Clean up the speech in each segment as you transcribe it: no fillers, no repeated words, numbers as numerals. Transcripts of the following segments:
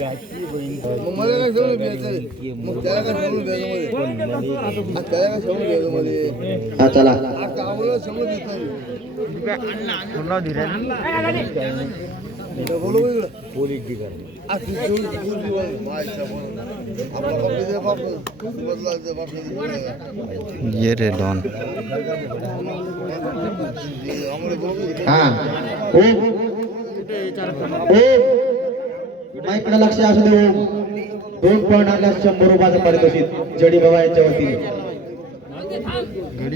मग मला काय समजून घ्यायचं मग त्याला काय समजून घ्यायचं मध्ये त्याला काय समजून घ्यायचं मध्ये हा चला आता आम्हाला समजून घेत नाही बोलू इकडं पोलीस ठिकाणी ये रे डॉन हा माईकडे लक्ष असू दे. 2 पॉईंट आणल्यास 100 रुपयाचं पारितोषिक जडी बाबा यांच्या वतीने.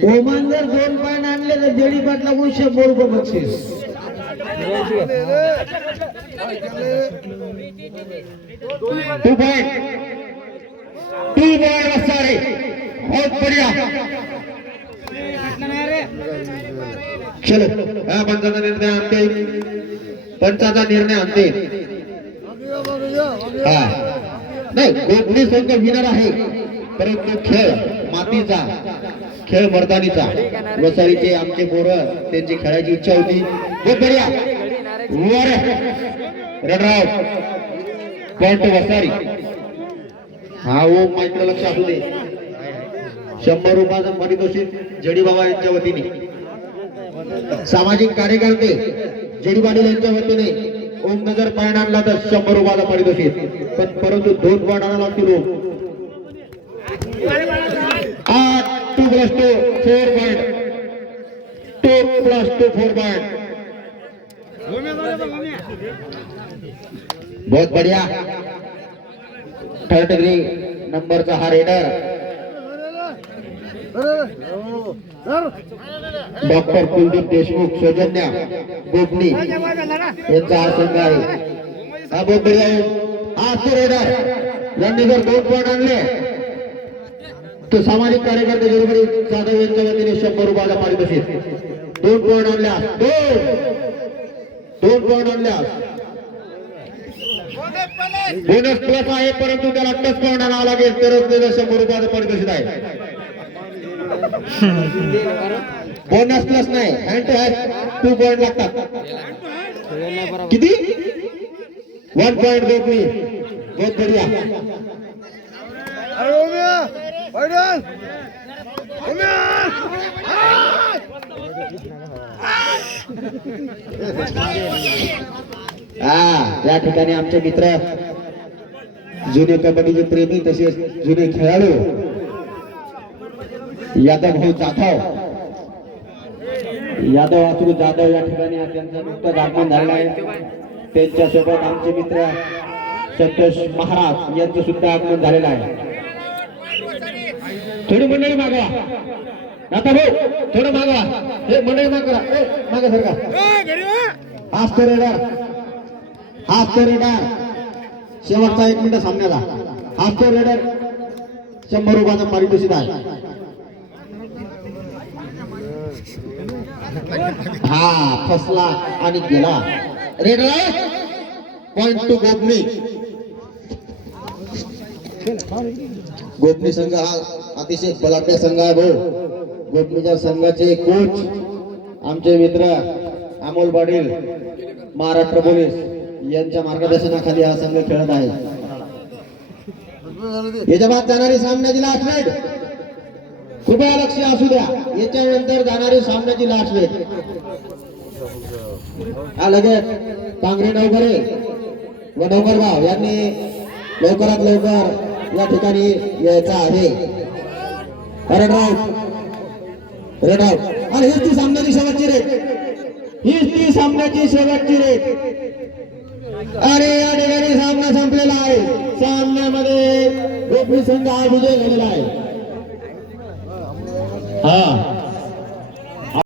ओमान जर 2 पॉईंट आणले तर जडी पाटला 100 रुपये बक्षीस. 2 पॉइंट वसारे बहुत बढ़िया. चलो पंचाचा निर्णय आणते. पंचाचा निर्णय आणते. हा नाही गोपनीय संघ विनर आहे परंतु खेळ मातीचा खेळ मर्दानीचा. वसारीचे आमचे पोरं त्यांची खेळायची इच्छा होती. बहुत बढ़िया रनराव पॉइंट वसारी. हा ओम माईकडे लक्ष असू दे. 100 रुपयाचं पारितोषिक जडी बाबा यांच्या वतीने. सामाजिक कार्यकर्ते जडी पाटील यांच्या वतीने ओम नजर पॉइंट आणला तर 100 रुपयाचं पारितोषिक. पण परंतु 2 पॉइंट आणायला लागतील. ओम 2+2 4 पॉइंट. 2+2 4 पॉइंट. बहुत बढ़िया. 3rd डिग्री नंबरचा हा रेडर डॉक्टर कुलदीप देशमुख सौजन्या गोपनी यांचा हा संघ आहे. हा बहुत बढ़िया. हा तो रेडर यांनी जर 2 पॉइंट आणले तर सामाजिक कार्यकर्ते जरुरी जाधव यांच्या वतीने 100 रुपयाचा पारितोषिक. 2 पॉइंट आणल्या 2 पॉइंट आणल्या बोनस प्लस आहे परंतु त्याला टच पॉइंट आणावा लागेल तरच त्याला 100 रुपयाचं पारितोषिक आहे. बोनस प्लस नाही हँड टू हँड 2 पॉइंट लागतात. किती 1 पॉइंट गोपनी. बहुत बढ़िया. या ठिकाणी आमचे मित्र जुने कबड्डीचे प्रेमी तसेच जुने खेळाडू यादव भाऊ जाधव या ठिकाणी त्यांचं नुकतंच आगमन झालेलं आहे. त्यांच्यासोबत आमचे मित्र संतोष महाराज यांचं सुद्धा आगमन झालेलं आहे. थोडी मंडळी मागवा आता भाऊ थोडं मागवा. हे मंडळी मागवा मागा सरका. हाफ रेडर शेवटचा 1 मिनिट सामन्याला. हाफ रेडर 100 रुपयाचा पारितोषिक आहे. हा फसला आणि गेला raider. Point to Gopani. Gopani संघ हा अतिशय बलाढ्य संघ आहे भाऊ. गोपनीच्या संघाचे कोच आमचे मित्र अमोल पाटील महाराष्ट्र पोलीस यांच्या मार्गदर्शनाखाली हा संघ खेळत आहे. याच्या बाद जाणारी सामन्याची लास्ट वेट कृपया लक्ष असू द्या. याच्यानंतर जाणारी सामन्याची लास्ट वेट हा लगेच पांगरे नवकरे व नवकरगाव यांनी लवकरात लवकर या ठिकाणी यायचा आहे. रेड आउट आणि हीच ती सामन्याची शेवटची रेट. अरे या ठिकाणी सामना संपलेला आहे. सामन्यामध्ये गोपी संघ हा विजय झालेला आहे. हा